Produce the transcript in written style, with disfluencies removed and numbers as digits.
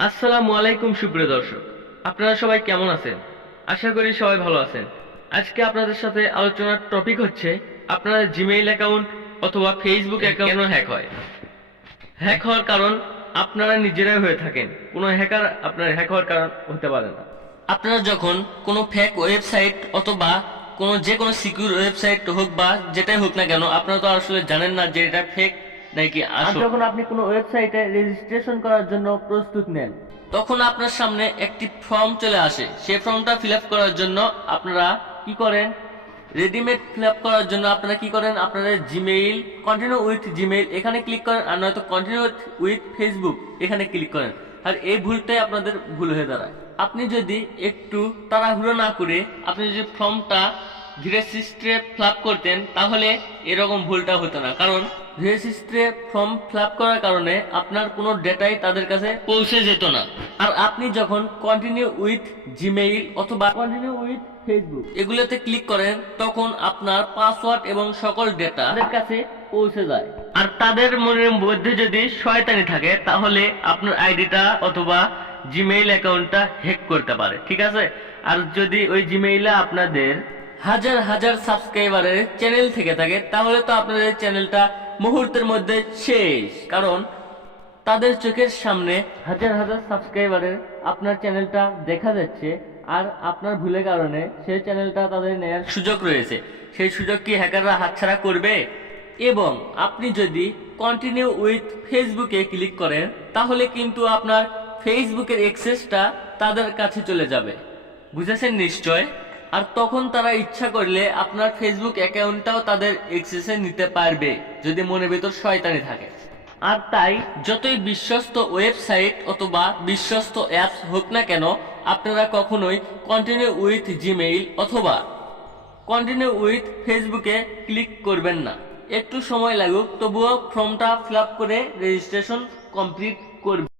আসসালামু আলাইকুম সুপ্রিয় দর্শক, আপনারা সবাই কেমন আছেন? আশা করি সবাই ভালো আছেন। আজকে আপনাদের সাথে আলোচনার টপিক হচ্ছে আপনাদের জিমেইল অ্যাকাউন্ট অথবা ফেসবুক অ্যাকাউন্ট কেন হ্যাক হয়। হ্যাক হওয়ার কারণ আপনারা নিজেরাই হয়ে থাকেন, কোনো হ্যাকার আপনার হ্যাক হওয়ার কারণ হতে পারে না। আপনারা যখন কোনো ফেক ওয়েবসাইট অথবা যে কোনো সিকিউর ওয়েবসাইট হোক বা যেটাই হোক না কেন, আপনারা তো আসলে জানেন না যে এটা ফেক নাকি আসল। যখন আপনি কোনো ওয়েবসাইটে রেজিস্ট্রেশন করার জন্য প্রস্তুত নেন, তখন আপনার সামনে একটি ফর্ম চলে আসে। সেই ফর্মটা ফিল আপ করার জন্য আপনারা কি করেন? রেডিমেড ফিল আপ করার জন্য আপনারা কি করেন? আপনাদের জিমেইল, কন্টিনিউ উইথ জিমেইল এখানে ক্লিক করেন, আর নয়তো কন্টিনিউ উইথ ফেসবুক এখানে ক্লিক করেন। আর এই ভুলটাই আপনাদের ভুল হয়ে দাঁড়ায়। আপনি যদি একটু তাড়াহুড়ো না করে আপনি যদি ফর্মটা ধীরে সুস্থে ফিল আপ করতেন, তাহলে এরকম ভুলটা হতো না। কারণ ধীরে সুস্থে ফর্ম ফিল আপ করার কারণে আপনার কোনো ডেটাই তাদের কাছে পৌঁছে যেত না। আর আপনি যখন কন্টিনিউ উইথ জিমেইল অথবা কন্টিনিউ উইথ ফেসবুক এগুলোতে ক্লিক করেন, তখন আপনার পাসওয়ার্ড এবং সকল ডেটা তাদের কাছে পৌঁছে যায়। আর তাদের মনের মধ্যে যদি শয়তানি থাকে, তাহলে আপনার আইডিটা অথবা জিমেইল অ্যাকাউন্টটা হ্যাক করতে পারে, ঠিক আছে? আর যদি ওই জিমেইলে আপনাদের হাজার হাজার সাবস্ক্রাইবারের চ্যানেল থেকে থাকে, তাহলে তো আপনাদের চ্যানেলটা মুহূর্তের মধ্যে শেষ। কারণ তাদের চোখের সামনে হাজার হাজার সাবস্ক্রাইবারের আপনার চ্যানেলটা দেখা যাচ্ছে, আর আপনার ভুলের কারণে সেই চ্যানেলটা তাদের নেয়ার সুযোগ রয়েছে। সেই সুযোগ কি হ্যাকাররা হাতছাড়া করবে? এবং আপনি যদি কন্টিনিউ উইথ ফেসবুকে ক্লিক করেন, তাহলে কিন্তু আপনার ফেসবুকের অ্যাক্সেসটা তাদের কাছে চলে যাবে। বুঝেছেন নিশ্চয়? আর তখন তারা ইচ্ছা করলে আপনার ফেসবুক অ্যাকাউন্টটাও তাদের অ্যাক্সেসে নিতে পারবে, যদি মনের ভিতর শয়তানি থাকে। আর তাই যতই বিশ্বস্ত ওয়েবসাইট অথবা বিশ্বস্ত অ্যাপস হোক না কেন, আপনারা কখনোই কন্টিনিউ উইথ জিমেইল অথবা কন্টিনিউ উইথ ফেসবুকে ক্লিক করবেন না। একটু সময় লাগুক, তবুও ফর্মটা ফিল আপ করে রেজিস্ট্রেশন কমপ্লিট করবেন।